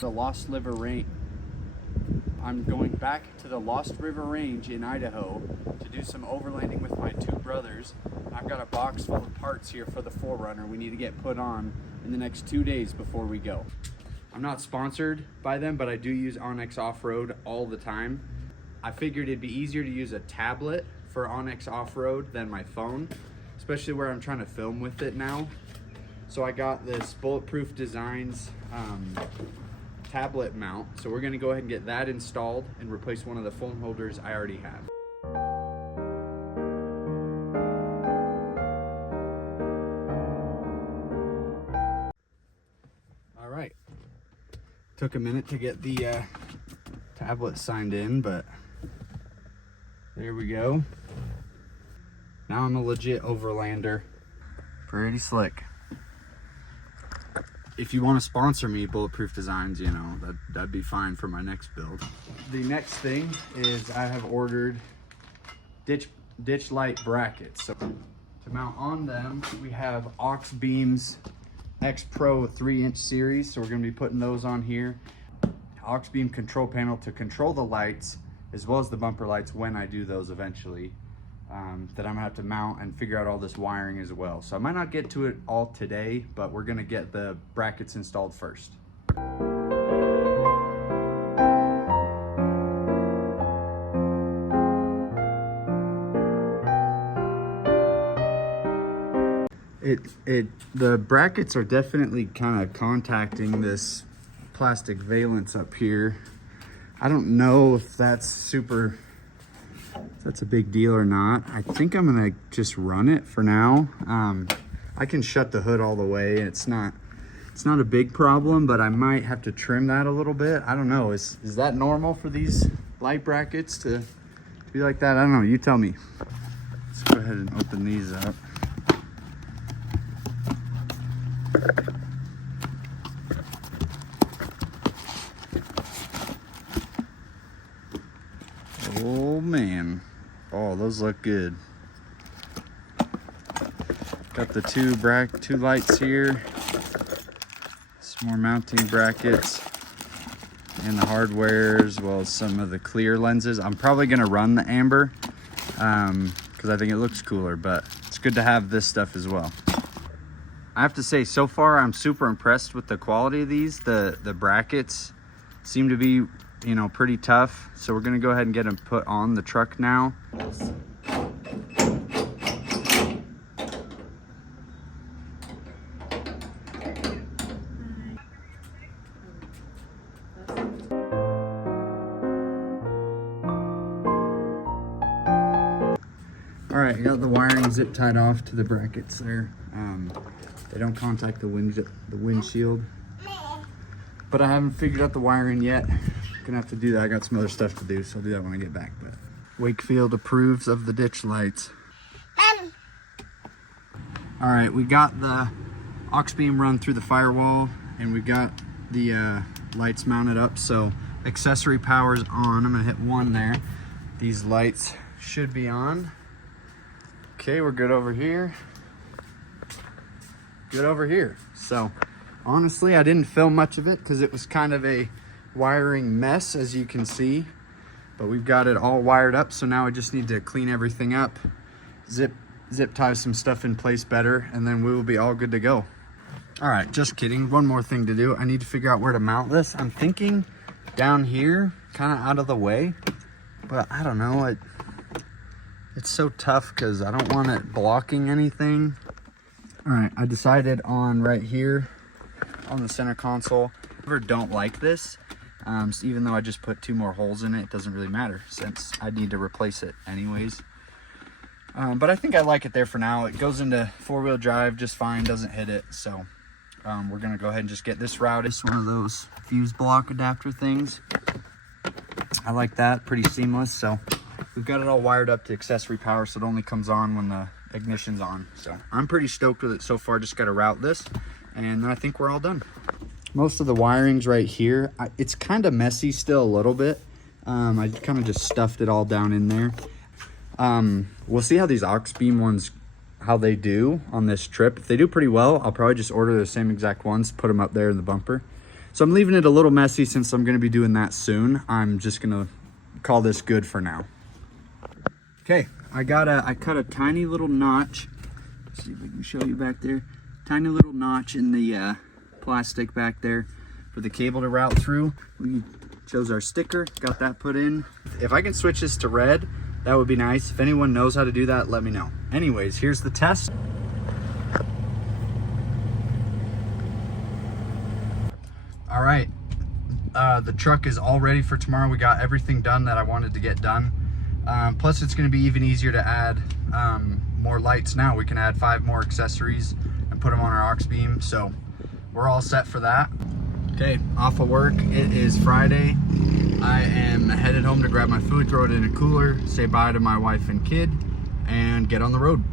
The Lost River Range. I'm going back to the Lost River Range in Idaho to do some overlanding with my two brothers. I've got a box full of parts here for the 4Runner we need to get put on in the next 2 days before we go. I'm not sponsored by them, but I do use Onyx Off-Road all the time. I figured it'd be easier to use a tablet for Onyx Off-Road than my phone, especially where I'm trying to film with it now. So I got this Bulletproof Designs tablet mount. So we're gonna go ahead and get that installed and replace one of the phone holders I already have. All right, took a minute to get the tablet signed in, but there we go. Now I'm a legit overlander. Pretty slick. If you want to sponsor me, Bulletproof Designs, you know, that'd be fine for my next build. The next thing is I have ordered ditch light brackets. So to mount on them, we have Auxbeam's X Pro 3-inch series. So we're going to be putting those on here. Auxbeam control panel to control the lights, as well as the bumper lights when I do those eventually. That I'm gonna have to mount and figure out all this wiring as well. So I might not get to it all today, but we're gonna get the brackets installed first. The brackets are definitely kind of contacting this plastic valance up here. I don't know if that's a big deal or not. I think I'm gonna just run it for now. I can shut the hood all the way. It's not a big problem, but I might have to trim that a little bit. I don't know. Is that normal for these light brackets to be like that? I don't know. You tell me. Let's go ahead and open these up. Oh man. Oh, those look good. Got the two lights here. Some more mounting brackets and the hardware, as well as some of the clear lenses. I'm probably gonna run the amber because I think it looks cooler, but it's good to have this stuff as well. I have to say, so far I'm super impressed with the quality of these. The brackets seem to be, you know, pretty tough. So we're gonna go ahead and get them put on the truck now. All right, I got the wiring zip tied off to the brackets there. They don't contact the windshield, but I haven't figured out the wiring yet. Gonna have to do that. I got some other stuff to do, so I'll do that when I get back. But Wakefield approves of the ditch lights. All right, we got the Auxbeam run through the firewall, and we got the lights mounted up. So accessory power's on. I'm gonna hit 1 there. These lights should be on. Okay, we're good over here. Good over here. So honestly, I didn't film much of it because it was kind of a wiring mess, as you can see, but we've got it all wired up. So now I just need to clean everything up, zip tie some stuff in place better, and then we will be all good to go. All right, just kidding. One more thing to do. I need to figure out where to mount this. I'm thinking down here, kind of out of the way, but I don't know. It's so tough because I don't want it blocking anything. All right, I decided on right here on the center console. I don't like this. So even though I just put 2 more holes in it, it doesn't really matter since I need to replace it anyways. But I think I like it there for now. It goes into 4-wheel drive just fine, doesn't hit it. So we're gonna go ahead and just get this routed. It's one of those fuse block adapter things. I like that, pretty seamless. So we've got it all wired up to accessory power, so it only comes on when the ignition's on. So I'm pretty stoked with it so far. Just got to route this, and then I think we're all done. Most of the wiring's right here. It's kind of messy still a little bit. I kind of just stuffed it all down in there. We'll see how these Auxbeam ones, how they do on this trip. If they do pretty well, I'll probably just order the same exact ones, put them up there in the bumper. So I'm leaving it a little messy since I'm gonna be doing that soon. I'm just gonna call this good for now. Okay, I cut a tiny little notch. Let's see if I can show you back there. Tiny little notch in the plastic back there for the cable to route through. We chose our sticker, got that put in. If I can switch this to red, that would be nice. If anyone knows how to do that, let me know. Anyways, here's the test. All right, the truck is all ready for tomorrow. We got everything done that I wanted to get done. Plus it's gonna be even easier to add more lights now. We can add 5 more accessories and put them on our Auxbeam. So we're all set for that. Okay, off of work. It is Friday. I am headed home to grab my food, throw it in a cooler, say bye to my wife and kid, and get on the road.